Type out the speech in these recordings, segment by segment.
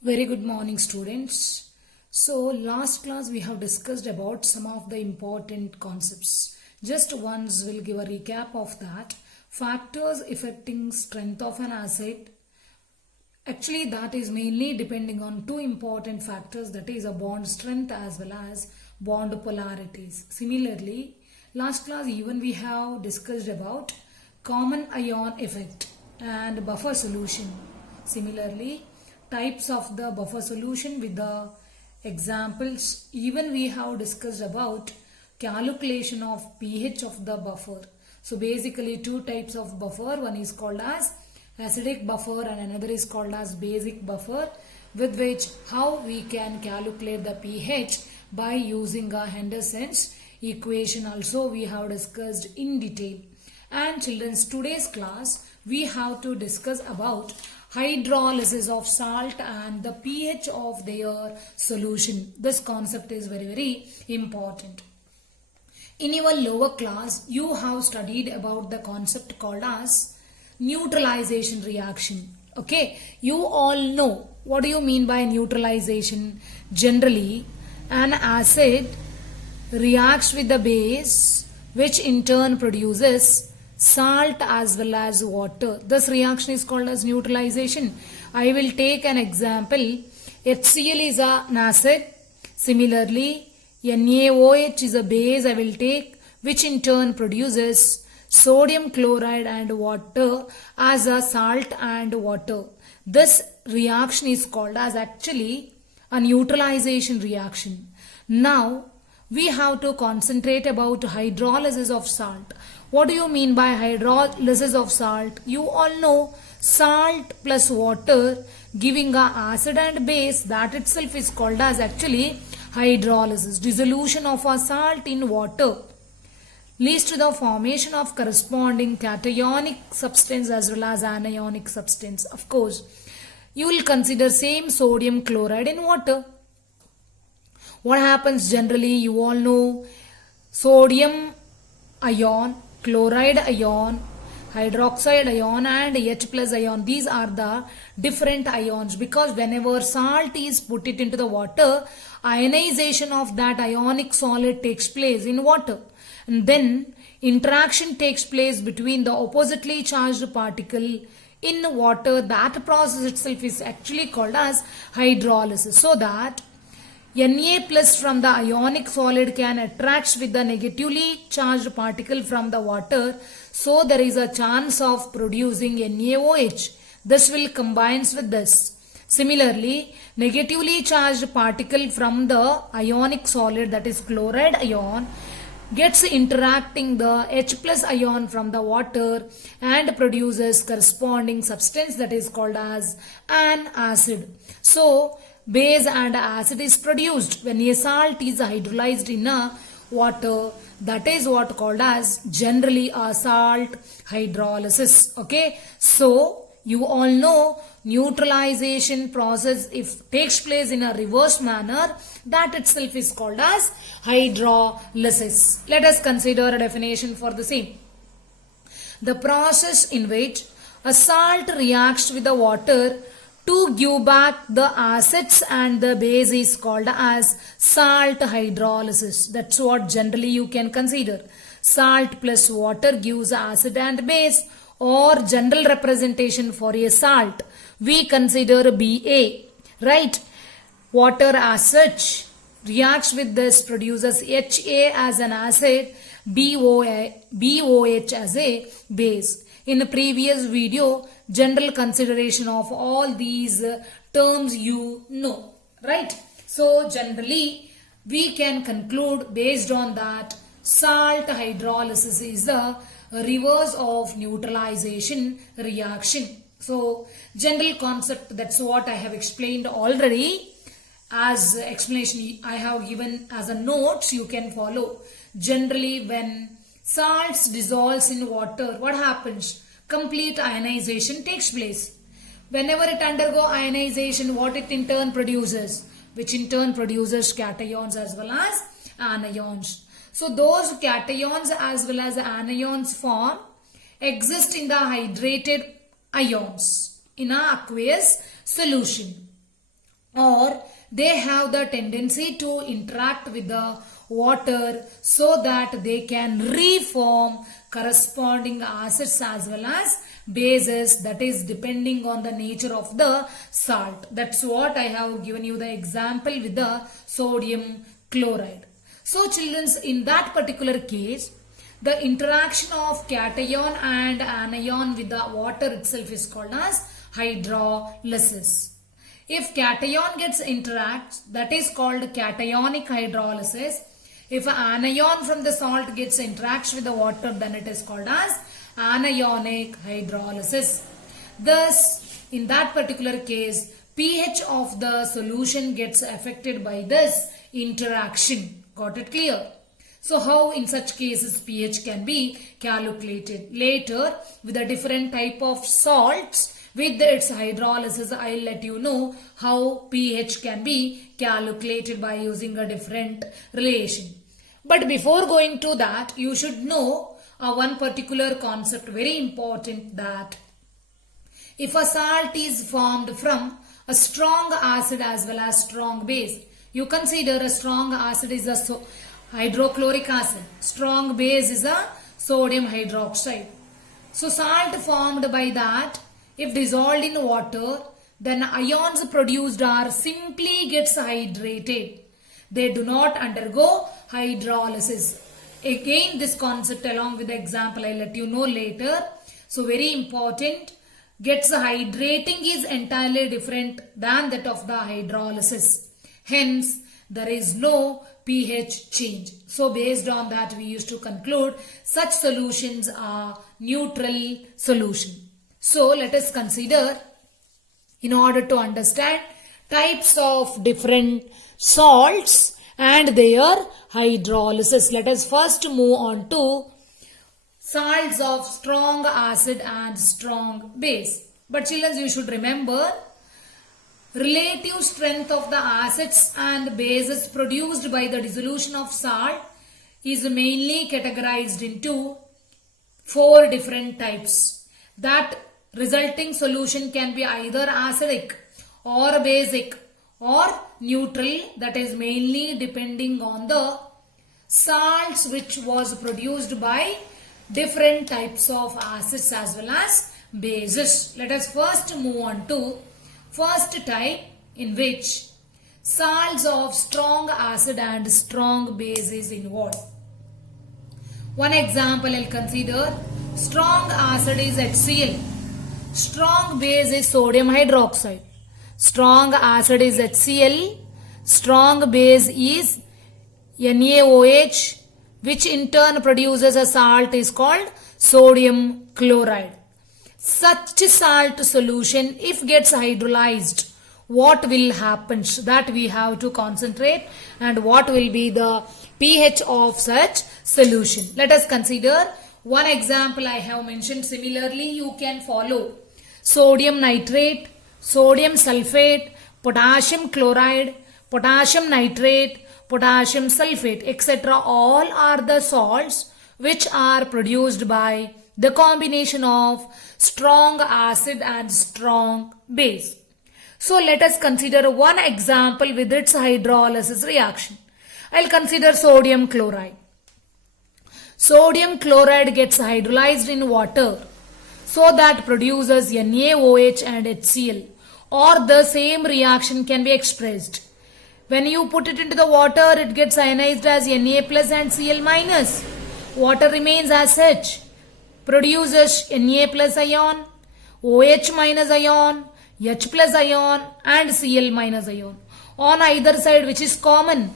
Very good morning, students. So, last class we have discussed about some of the important concepts. Just once we'll give a recap of that. Factors affecting strength of an asset. Actually, that is mainly depending on two important factors, that is a bond strength as well as bond polarities. Similarly, last class even we have discussed about common ion effect and buffer solution. Similarly, types of the buffer solution with the examples. Even we have discussed about calculation of pH of the buffer. So basically two types of buffer. One is called as acidic buffer and another is called as basic buffer, with which how we can calculate the pH by using a Henderson's equation. Also we have discussed in detail. And children's, today's class we have to discuss about hydrolysis of salt and the pH of their solution. This concept is very important. In your lower class, you have studied about the concept called as neutralization reaction. Okay, you all know what do you mean by neutralization. Generally, an acid reacts with the base, which in turn produces salt as well as water. This reaction is called as neutralization. I will take an example. HCl is an acid. Similarly, NaOH is a base I will take, which in turn produces sodium chloride and water as a salt and water. This reaction is called as actually a neutralization reaction. Now, we have to concentrate about hydrolysis of salt. What do you mean by hydrolysis of salt? You all know salt plus water giving a acid and base, that itself is called as actually hydrolysis. Dissolution of a salt in water leads to the formation of corresponding cationic substance as well as anionic substance. Of course, you will consider same sodium chloride in water. What happens generally, you all know sodium ion, chloride ion, hydroxide ion and H plus ion. These are the different ions, because whenever salt is put it into the water, ionization of that ionic solid takes place in water. And then interaction takes place between the oppositely charged particle in water. That process itself is actually called as hydrolysis. So that Na plus from the ionic solid can attract with the negatively charged particle from the water. So there is a chance of producing NaOH. This will combines with this. Similarly, negatively charged particle from the ionic solid, that is chloride ion, gets interacting the H plus ion from the water and produces corresponding substance that is called as an acid. So, base and acid is produced when a salt is hydrolyzed in a water. That is what called as generally a salt hydrolysis. Okay, so you all know neutralization process, if takes place in a reverse manner, that itself is called as hydrolysis. Let us consider a definition for the same. The process in which a salt reacts with the water to give back the acids and the base is called as salt hydrolysis. That's what generally you can consider. Salt plus water gives acid and base, or general representation for a salt we consider Ba, right? Water as such reacts with this, produces Ha as an acid, BOH as a base. In the previous video, general consideration of all these terms you know, right? So generally we can conclude based on that salt hydrolysis is the reverse of neutralization reaction. So general concept, that's what I have explained already. As explanation I have given as a notes, you can follow. Generally when salts dissolves in water, what happens? Complete ionization takes place. Whenever it undergo ionization, what it in turn produces? Which in turn produces cations as well as anions. So those cations as well as anions form exist in the hydrated ions in an aqueous solution. or they have the tendency to interact with the water so that they can reform corresponding acids as well as bases, that is depending on the nature of the salt. That's what I have given you the example with the sodium chloride. So children, in that particular case, the interaction of cation and anion with the water itself is called as hydrolysis. If cation gets interact, that is called cationic hydrolysis. If an anion from the salt gets interacts with the water, then it is called as anionic hydrolysis. Thus, in that particular case, pH of the solution gets affected by this interaction. Got it clear? So how in such cases pH can be calculated? Later, with a different type of salts, with its hydrolysis, I'll let you know how pH can be calculated by using a different relation. But before going to that, you should know one particular concept, very important, that if a salt is formed from a strong acid as well as strong base, you consider a strong acid is a hydrochloric acid, strong base is a sodium hydroxide. So salt formed by that, if dissolved in water, then ions produced are simply gets hydrated. They do not undergo hydrolysis. Again, this concept along with the example I'll let you know later. So very important, gets hydrating is entirely different than that of the hydrolysis. Hence, there is no pH change. So based on that, we used to conclude such solutions are neutral solution. So let us consider, in order to understand types of different salts and their hydrolysis. Let us first move on to salts of strong acid and strong base. But children, you should remember, relative strength of the acids and bases produced by the dissolution of salt is mainly categorized into 4 different types. That resulting solution can be either acidic or basic or neutral, that is mainly depending on the salts which was produced by different types of acids as well as bases. Let us first move on to first type, in which salts of strong acid and strong base is involved. One example I'll consider, strong acid is HCl, strong base is sodium hydroxide. Strong acid is HCl, strong base is NaOH, which in turn produces a salt is called sodium chloride. Such salt solution, if gets hydrolyzed, what will happen? That we have to concentrate, and what will be the pH of such solution. Let us consider one example I have mentioned. Similarly, you can follow sodium nitrate, sodium sulfate, potassium chloride, potassium nitrate, potassium sulfate, etc. All are the salts which are produced by the combination of strong acid and strong base. So let us consider one example with its hydrolysis reaction. I'll consider sodium chloride. Sodium chloride gets hydrolyzed in water, so that produces NaOH and HCl, or the same reaction can be expressed. When you put it into the water, it gets ionized as Na plus and Cl minus. Water remains as such, produces Na plus ion, OH minus ion, H plus ion and Cl minus ion. On either side, which is common,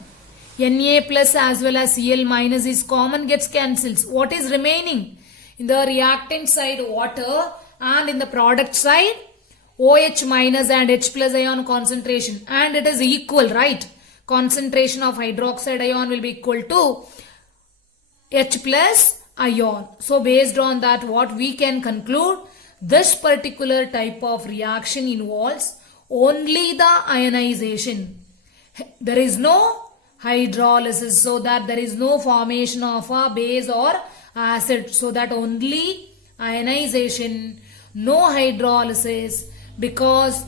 Na plus as well as Cl minus is common, gets cancels. What is remaining? In the reactant side, water, and in the product side, OH minus and H plus ion concentration, and it is equal, right? Concentration of hydroxide ion will be equal to H plus ion. So based on that, what we can conclude, this particular type of reaction involves only the ionization. There is no hydrolysis, so that there is no formation of a base or acid, so that only ionization, no hydrolysis, because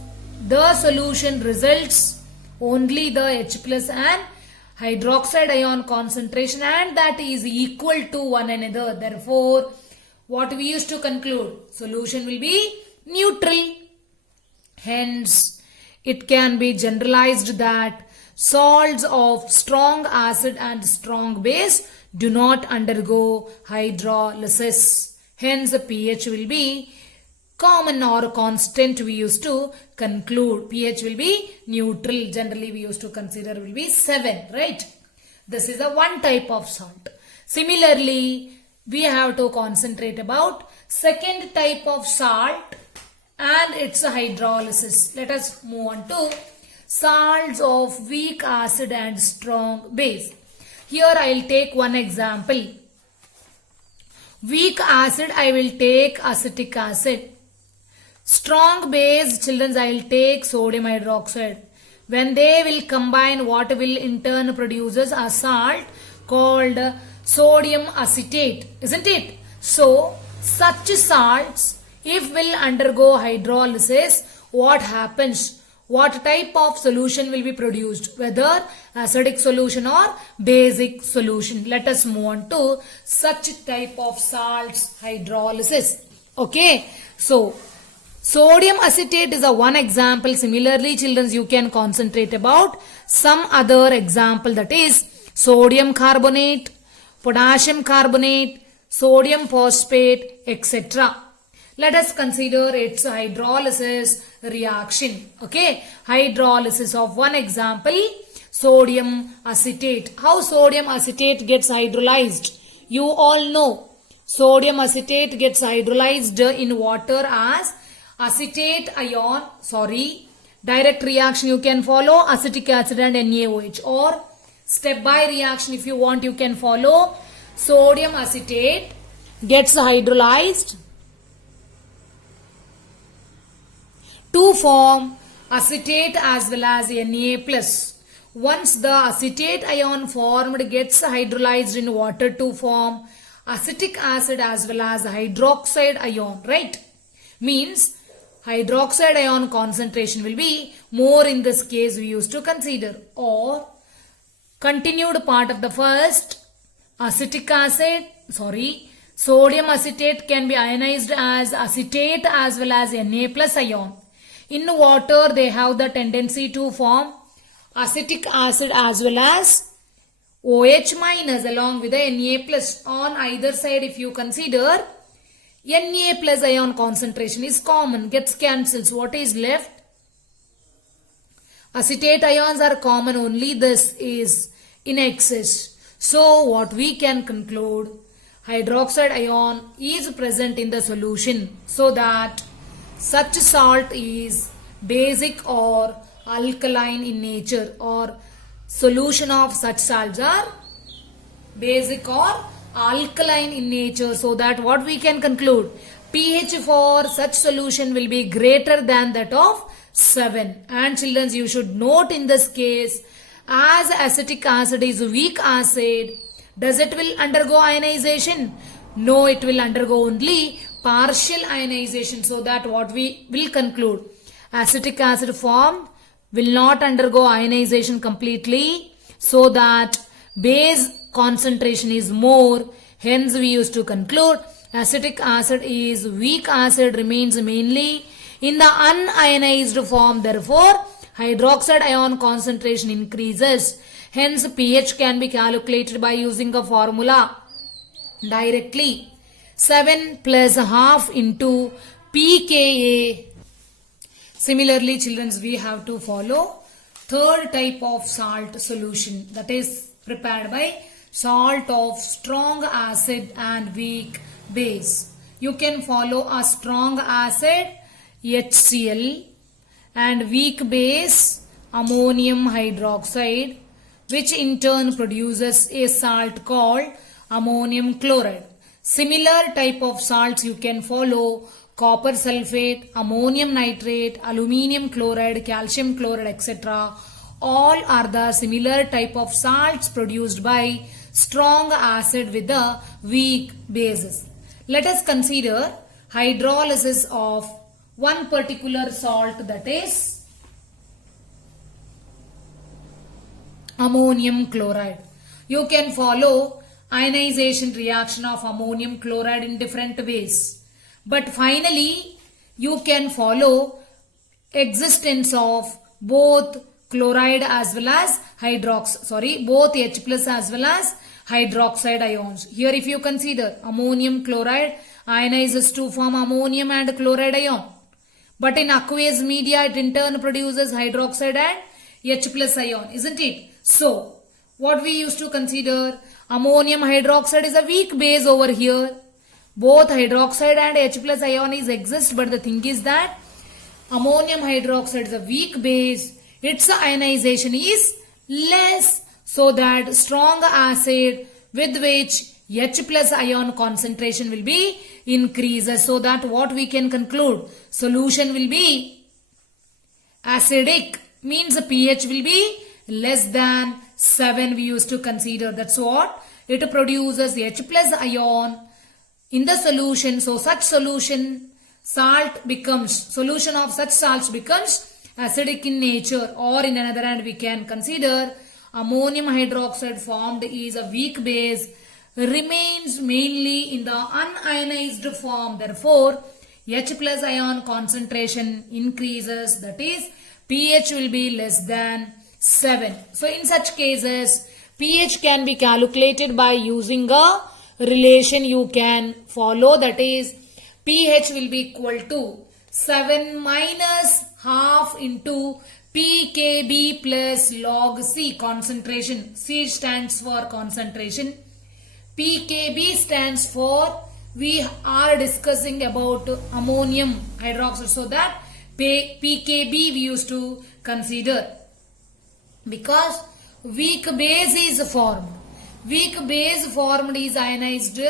the solution results only the H plus and hydroxide ion concentration, and that is equal to one another. Therefore, what we used to conclude? Solution will be neutral. Hence, it can be generalized that salts of strong acid and strong base do not undergo hydrolysis. Hence, the pH will be common or constant. We used to conclude pH will be neutral. Generally, we used to consider will be 7, right? This is a one type of salt. Similarly, we have to concentrate about second type of salt and its hydrolysis. Let us move on to salts of weak acid and strong base. Here I will take one example. Weak acid I will take acetic acid. Strong base, children, I will take sodium hydroxide. When they will combine, what will in turn produces a salt called sodium acetate, isn't it? So, such salts, if will undergo hydrolysis, what happens? What type of solution will be produced? Whether acidic solution or basic solution. Let us move on to such type of salts hydrolysis. Okay. So, sodium acetate is a one example. Similarly, children, you can concentrate about some other example, that is sodium carbonate, potassium carbonate, sodium phosphate, etc. Let us consider its hydrolysis reaction. Okay, hydrolysis of one example, sodium acetate. How sodium acetate gets hydrolyzed? You all know sodium acetate gets hydrolyzed in water as acetate ion, direct reaction you can follow acetic acid and NaOH, or step by reaction if you want you can follow. Sodium acetate gets hydrolyzed to form acetate as well as Na+. Once the acetate ion formed gets hydrolyzed in water to form acetic acid as well as hydroxide ion, right? Means hydroxide ion concentration will be more in this case we used to consider. Or continued part of the first, acetic acid, sodium acetate can be ionized as acetate as well as Na+ ion. In water, they have the tendency to form acetic acid as well as OH minus along with the Na+. On either side, if you consider, Na+ ion concentration is common, gets cancelled. So what is left? Acetate ions are common, only this is in excess. So what we can conclude, hydroxide ion is present in the solution, so that such salt is basic or alkaline in nature, or solution of such salts are basic or alkaline in nature, so that what we can conclude, pH for such solution will be greater than that of 7. And children, you should note in this case, as acetic acid is weak acid, does it will undergo ionization? No, it will undergo only partial ionization, so that what we will conclude, acetic acid form will not undergo ionization completely, so that base concentration is more. Hence we used to conclude acetic acid is weak acid, remains mainly in the unionized form. Therefore, hydroxide ion concentration increases. Hence pH can be calculated by using a formula directly. 7 plus half into pKa. Similarly, children, we have to follow third type of salt solution, that is prepared by salt of strong acid and weak base. You can follow a strong acid HCl and weak base ammonium hydroxide, which in turn produces a salt called ammonium chloride. Similar type of salts you can follow: copper sulfate, ammonium nitrate, aluminium chloride, calcium chloride, etc. All are the similar type of salts produced by strong acid with the weak bases. Let us consider hydrolysis of one particular salt, that is ammonium chloride. You can follow ionization reaction of ammonium chloride in different ways. But finally, you can follow existence of both chloride as well as both H plus as well as hydroxide ions. Here if you consider ammonium chloride ionizes to form ammonium and chloride ion. But in aqueous media it in turn produces hydroxide and H plus ion, isn't it? So, what we used to consider, ammonium hydroxide is a weak base over here. Both hydroxide and H plus ion is exist, but the thing is that ammonium hydroxide is a weak base. Its ionization is less, so that strong acid with which H plus ion concentration will be increases. So that what we can conclude, solution will be acidic, means the pH will be less than 7 we used to consider. That's what it produces H plus ion in the solution. So such solution of such salts becomes acidic in nature, or in another hand we can consider ammonium hydroxide formed is a weak base, remains mainly in the unionized form. Therefore, H plus ion concentration increases, that is pH will be less than 7. So in such cases, pH can be calculated by using a relation you can follow, that is pH will be equal to 7 minus half into pKb plus log C, concentration. C stands for concentration. pKb stands for, we are discussing about ammonium hydroxide, so that pKb we used to consider, because weak base is formed. Weak base formed is ionized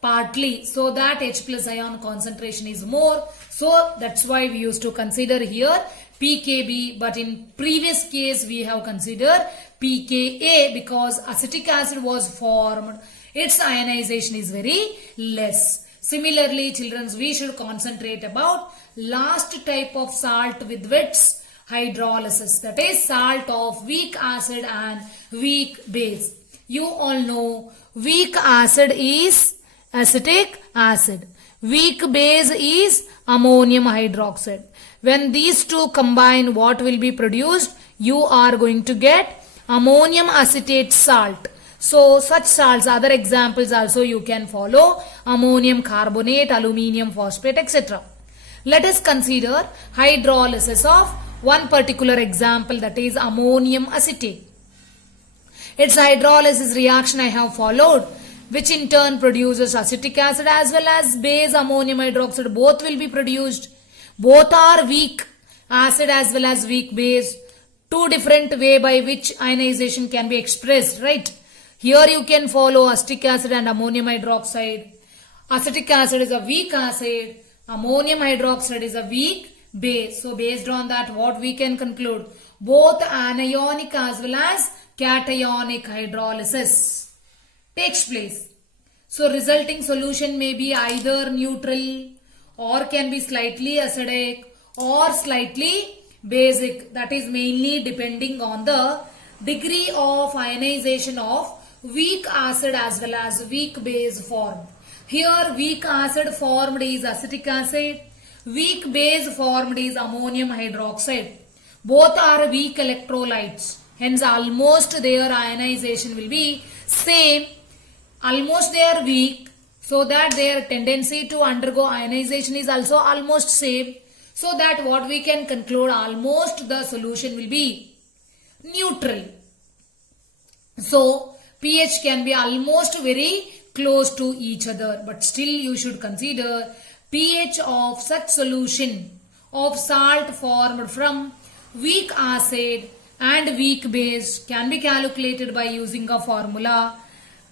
partly, so that H plus ion concentration is more. So that's why we used to consider here pKb, but in previous case we have considered pKa, because acetic acid was formed. Its ionization is very less. Similarly, children, we should concentrate about last type of salt with which hydrolysis, that is salt of weak acid and weak base. You all know weak acid is acetic acid, weak base is ammonium hydroxide. When these two combine, what will be produced? You are going to get ammonium acetate salt. So such salts, other examples also you can follow, ammonium carbonate, aluminium phosphate, etc. Let us consider hydrolysis of one particular example, that is ammonium acetate. Its hydrolysis reaction I have followed, which in turn produces acetic acid as well as base ammonium hydroxide. Both will be produced. Both are weak acid as well as weak base. Two different way by which ionization can be expressed, right? Here you can follow acetic acid and ammonium hydroxide. Acetic acid is a weak acid. Ammonium hydroxide is a weak base. So based on that, what we can conclude? Both anionic as well as cationic hydrolysis takes place. So resulting solution may be either neutral, or can be slightly acidic or slightly basic. That is mainly depending on the degree of ionization of weak acid as well as weak base formed. Here weak acid formed is acetic acid, weak base formed is ammonium hydroxide. Both are weak electrolytes, hence almost their ionization will be same. Almost they are weak, so that their tendency to undergo ionization is also almost same. So that what we can conclude, almost the solution will be neutral. So pH can be almost very close to each other, but still you should consider pH of such solution of salt formed from weak acid and weak base can be calculated by using a formula,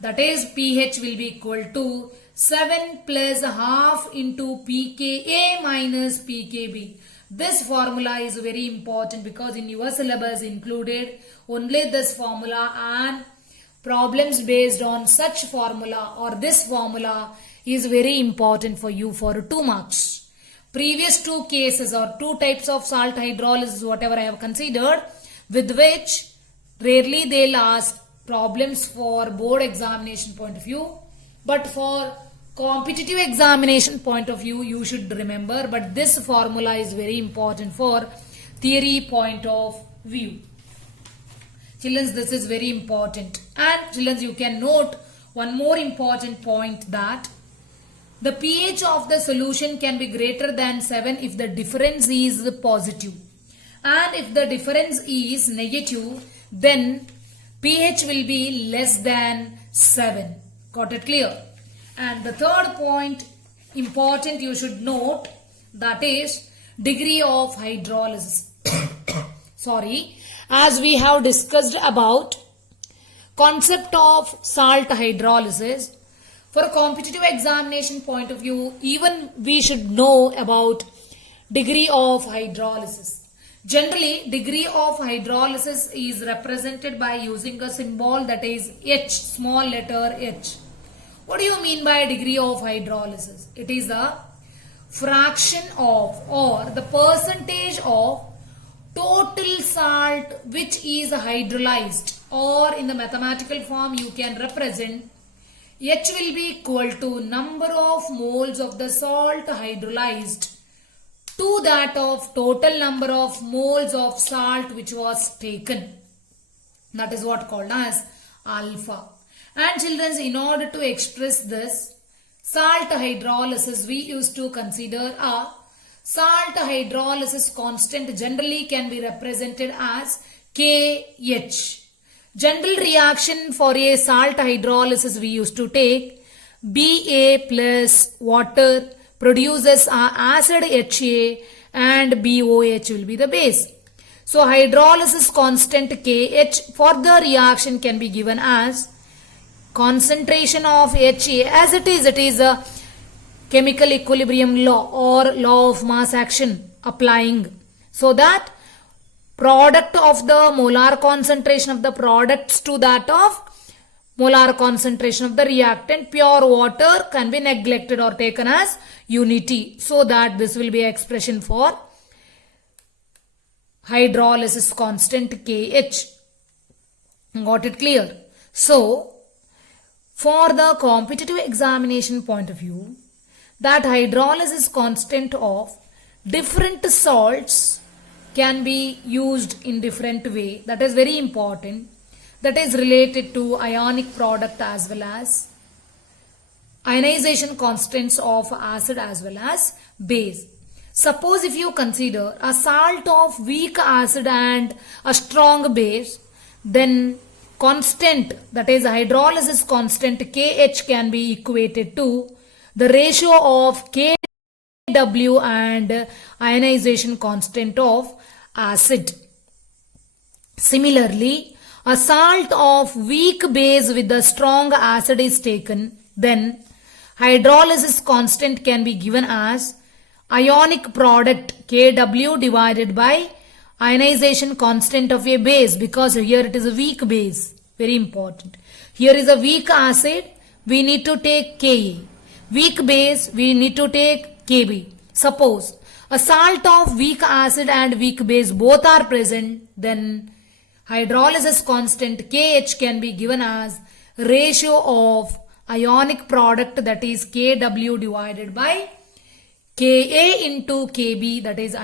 that is pH will be equal to 7 plus half into pKa minus pKb. This formula is very important because in your syllabus included only this formula, and problems based on such formula or this formula is very important for you for 2 marks. Previous two cases or two types of salt hydrolysis, whatever I have considered, with which Rarely they'll ask problems for board examination point of view, but for competitive examination point of view you should remember, but this formula is very important for theory point of view. Children, this is very important. And children, you can note one more important point, that the pH of the solution can be greater than 7 if the difference is positive. And if the difference is negative, then pH will be less than 7. Got it clear? And the third point important you should note, that is degree of hydrolysis. Sorry, as we have discussed about concept of salt hydrolysis, for a competitive examination point of view, even we should know about degree of hydrolysis. Generally, degree of hydrolysis is represented by using a symbol that is H, small letter H. What do you mean by degree of hydrolysis? It is the fraction of, or the percentage of total salt which is hydrolyzed, or in the mathematical form you can represent H will be equal to number of moles of the salt hydrolyzed to that of total number of moles of salt which was taken. That is what called as alpha. And children, in order to express this salt hydrolysis, we used to consider a salt hydrolysis constant generally can be represented as KH. General reaction for a salt hydrolysis we used to take Ba plus water produces a acid Ha and BOH will be the base. So hydrolysis constant KH for the reaction can be given as concentration of Ha as it is a chemical equilibrium law or law of mass action applying, so that product of the molar concentration of the products to that of molar concentration of the reactant, pure water can be neglected or taken as unity, so that this will be expression for hydrolysis constant KH. Got it clear? So for the competitive examination point of view, that hydrolysis constant of different salts can be used in different way. That is very important. That is related to ionic product as well as ionization constants of acid as well as base. Suppose if you consider a salt of weak acid and a strong base, then constant, that is hydrolysis constant KH can be equated to the ratio of Kw and ionization constant of acid. Similarly, a salt of weak base with a strong acid is taken, then hydrolysis constant can be given as ionic product Kw divided by ionization constant of a base, because here it is a weak base. Very important. Here is a weak acid, we need to take Ka. Weak base, we need to take Kb. Suppose a salt of weak acid and weak base both are present, then hydrolysis constant KH can be given as ratio of ionic product, that is Kw divided by Ka into Kb, that is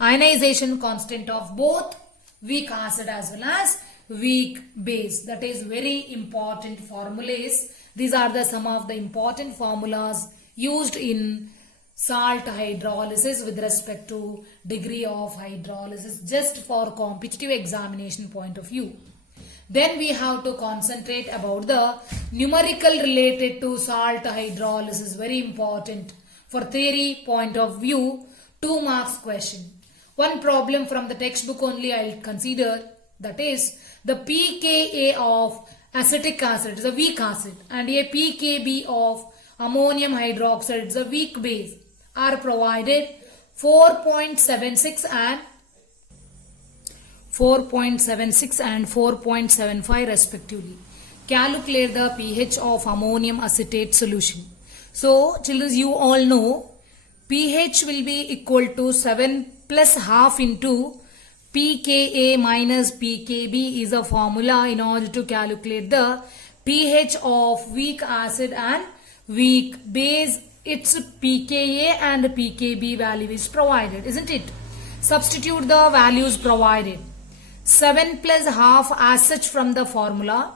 ionization constant of both weak acid as well as weak base. That is very important formulas. These are the some of the important formulas used in salt hydrolysis with respect to degree of hydrolysis, just for competitive examination point of view. Then we have to concentrate about the numerical related to salt hydrolysis. Very important for theory point of view. 2 marks question. One problem from the textbook only I will consider, that is the pKa of acetic acid is a weak acid and a pKb of ammonium hydroxide is a weak base are provided 4.76 and 4.75 respectively. Calculate the pH of ammonium acetate solution. So children, you all know pH will be equal to 7 plus half into pKa minus pKb is a formula in order to calculate the pH of weak acid and weak base. Its pKa and pKb value is provided, isn't it? Substitute the values provided. 7 plus half as such from the formula.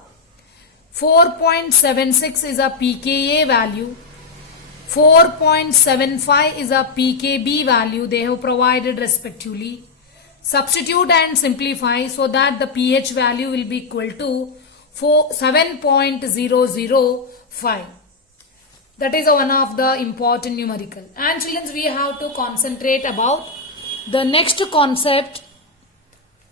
4.76 is a pKa value. 4.75 is a pKb value. They have provided respectively. Substitute and simplify so that the pH value will be equal to 7.005. That is one of the important numerical. And children, we have to concentrate about the next concept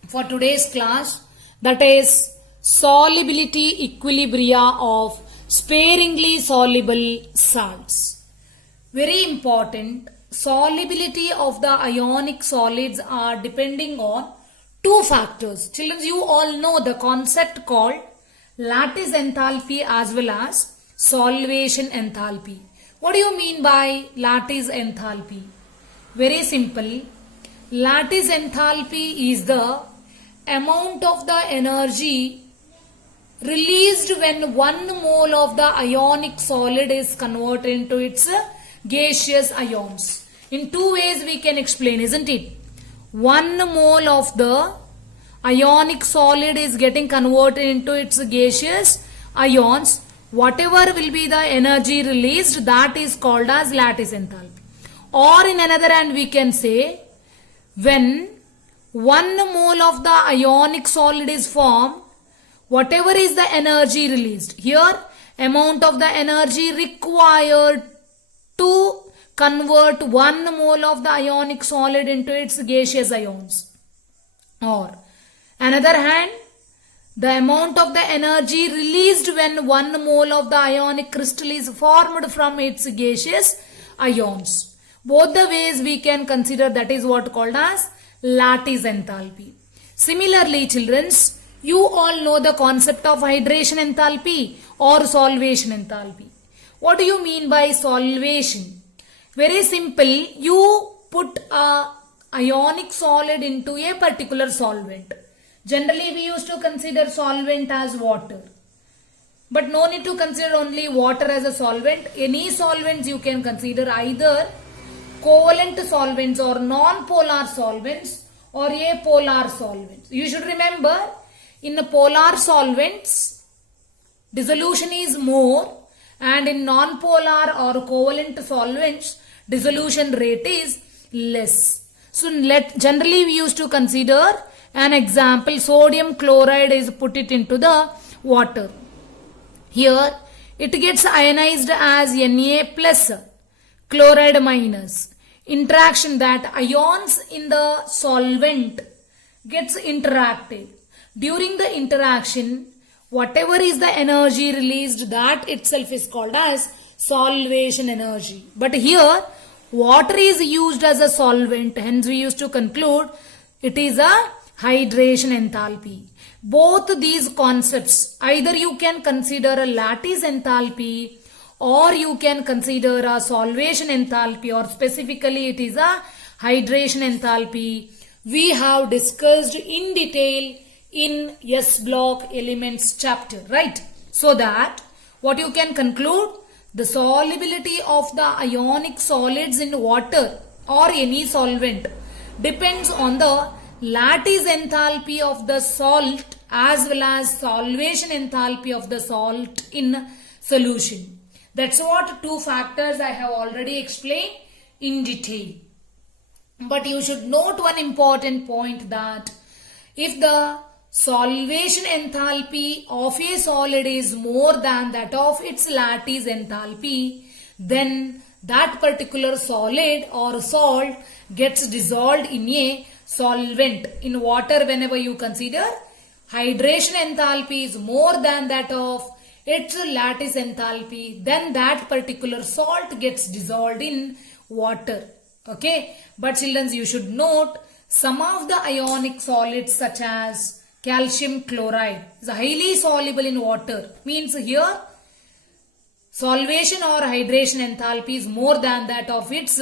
for today's class, that is solubility equilibria of sparingly soluble salts. Very important. Solubility of the ionic solids are depending on two factors. Children, you all know the concept called lattice enthalpy as well as solvation enthalpy. What do you mean by lattice enthalpy? Very simple. Lattice enthalpy is the amount of the energy released when 1 mole of the ionic solid is converted into its gaseous ions. In two ways we can explain, isn't it? 1 mole of the ionic solid is getting converted into its gaseous ions. Whatever will be the energy released, that is called as lattice enthalpy. Or in another hand we can say, when 1 mole of the ionic solid is formed, whatever is the energy released. Here, amount of the energy required to convert 1 mole of the ionic solid into its gaseous ions. Or another hand, the amount of the energy released when 1 mole of the ionic crystal is formed from its gaseous ions. Both the ways we can consider, that is what called as lattice enthalpy. Similarly, children, you all know the concept of hydration enthalpy or solvation enthalpy. What do you mean by solvation? Very simple. You put a ionic solid into a particular solvent. Generally, we used to consider solvent as water. But no need to consider only water as a solvent. Any solvents you can consider, either covalent solvents or non-polar solvents or apolar solvents. You should remember, in the polar solvents, dissolution is more, and in non-polar or covalent solvents, dissolution rate is less. So generally we used to consider an example, sodium chloride is put it into the water. Here it gets ionized as Na plus, chloride minus. Interaction, that ions in the solvent gets interacted. During the interaction, whatever is the energy released, that itself is called as solvation energy. But here water is used as a solvent, hence we used to conclude it is a hydration enthalpy. Both these concepts, either you can consider a lattice enthalpy or you can consider a solvation enthalpy, or specifically it is a hydration enthalpy. We have discussed in detail in S block elements chapter, right? So that what you can conclude, the solubility of the ionic solids in water or any solvent depends on the lattice enthalpy of the salt as well as solvation enthalpy of the salt in solution. That's what two factors I have already explained in detail. But you should note one important point, that if the solvation enthalpy of a solid is more than that of its lattice enthalpy, then that particular solid or salt gets dissolved in a solvent. In water, whenever you consider hydration enthalpy is more than that of its lattice enthalpy, then that particular salt gets dissolved in water. Okay, but children, you should note, some of the ionic solids such as calcium chloride is highly soluble in water. Means here solvation or hydration enthalpy is more than that of its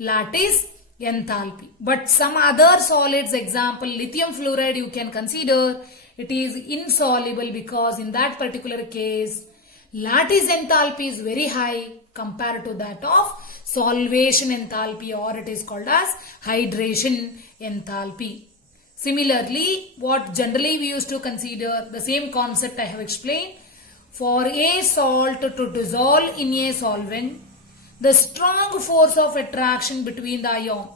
lattice enthalpy. But some other solids, example lithium fluoride, you can consider it is insoluble because in that particular case lattice enthalpy is very high compared to that of solvation enthalpy, or it is called as hydration enthalpy. Similarly, what generally we used to consider, the same concept I have explained. For a salt to dissolve in a solvent, the strong force of attraction between the ion.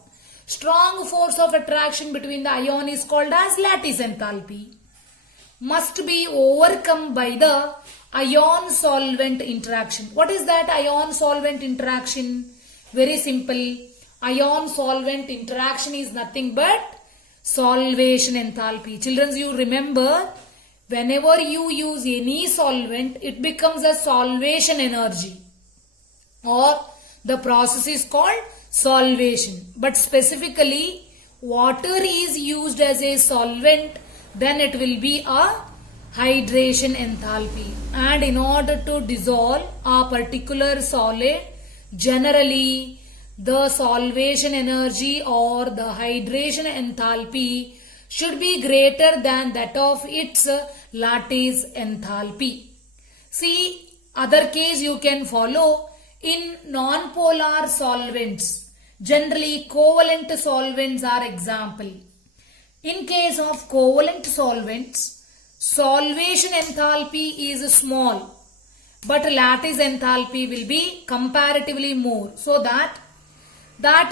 Strong force of attraction between the ion is called as lattice enthalpy. Must be overcome by the ion solvent interaction. What is that ion solvent interaction? Very simple. Ion solvent interaction is nothing but solvation enthalpy. Children, you remember, whenever you use any solvent, it becomes a solvation energy, or the process is called solvation. But specifically, water is used as a solvent, then it will be a hydration enthalpy. And in order to dissolve a particular solid, generally the solvation energy or the hydration enthalpy should be greater than that of its lattice enthalpy. See, other case you can follow. In non-polar solvents, generally covalent solvents are example. In case of covalent solvents, solvation enthalpy is small, but lattice enthalpy will be comparatively more. So that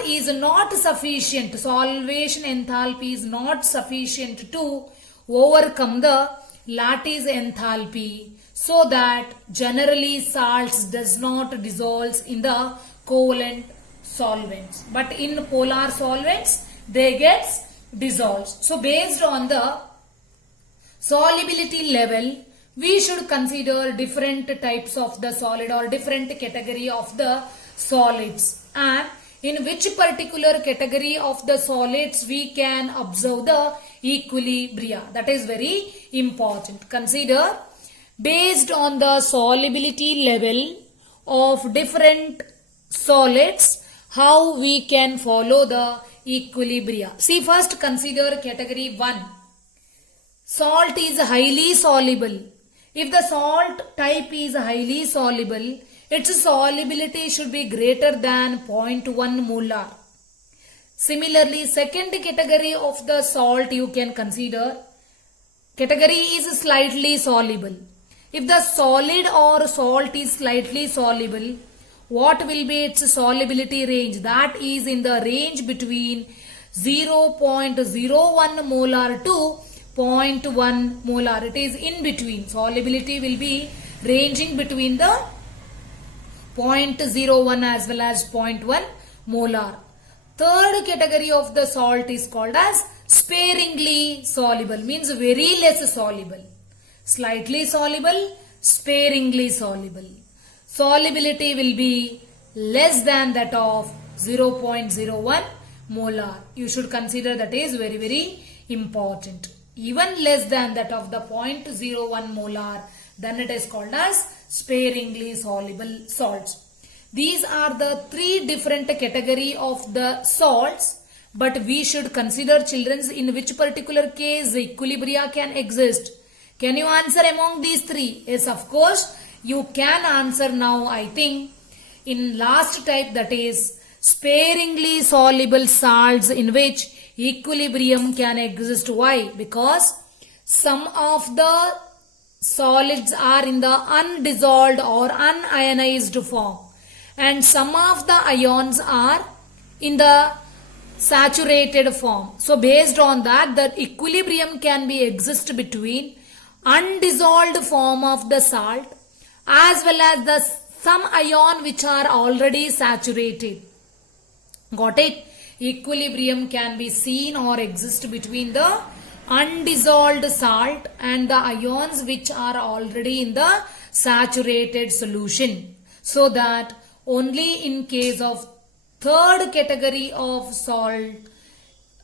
is not sufficient. Solvation enthalpy is not sufficient to overcome the lattice enthalpy, so that generally salts does not dissolve in the covalent solvents, but in polar solvents they get dissolved. So based on the solubility level, we should consider different types of the solid or different category of the solids, and in which particular category of the solids we can observe the equilibria. That is very important. Consider, based on the solubility level of different solids, how we can follow the equilibria. See, first consider category 1. Salt is highly soluble. If the salt type is highly soluble, its solubility should be greater than 0.1 molar. Similarly, second category of the salt you can consider, category is slightly soluble. If the solid or salt is slightly soluble, what will be its solubility range? That is in the range between 0.01 molar to 0.1 molar. It is in between. Solubility will be ranging between the 0.01 as well as 0.1 molar. Third category of the salt is called as sparingly soluble, means very less soluble. Slightly soluble, sparingly soluble. Solubility will be less than that of 0.01 molar. You should consider that is very, very important. Even less than that of the 0.01 molar, then it is called as sparingly soluble salts. These are the three different category of the salts, but we should consider, children, in which particular case the equilibria can exist. Can you answer among these three? Yes, of course, you can answer now, I think. In last type, that is sparingly soluble salts, in which equilibrium can exist. Why? Because some of the solids are in the undissolved or unionized form, and some of the ions are in the saturated form. So based on that, the equilibrium can be exist between undissolved form of the salt as well as the some ion which are already saturated. Got it? Equilibrium can be seen or exist between the undissolved salt and the ions which are already in the saturated solution. So that only in case of third category of salt,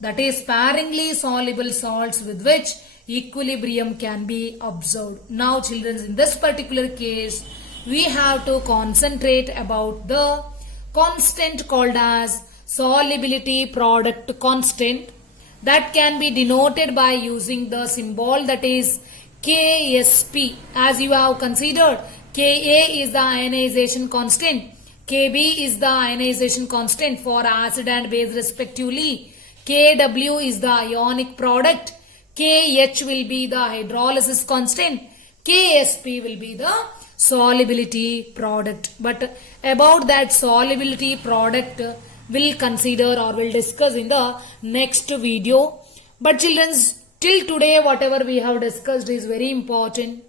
that is sparingly soluble salts, with which equilibrium can be observed. Now children, in this particular case, we have to concentrate about the constant called as solubility product constant that can be denoted by using the symbol that is Ksp. As you have considered, Ka is the ionization constant, Kb is the ionization constant for acid and base respectively, Kw is the ionic product, Kh will be the hydrolysis constant, Ksp will be the solubility product. But about that solubility product we'll consider or we'll discuss in the next video. But children, till today whatever we have discussed is very important.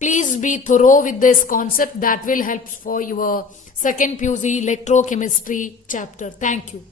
Please be thorough with this concept, that will help for your second PUC electrochemistry chapter. Thank you.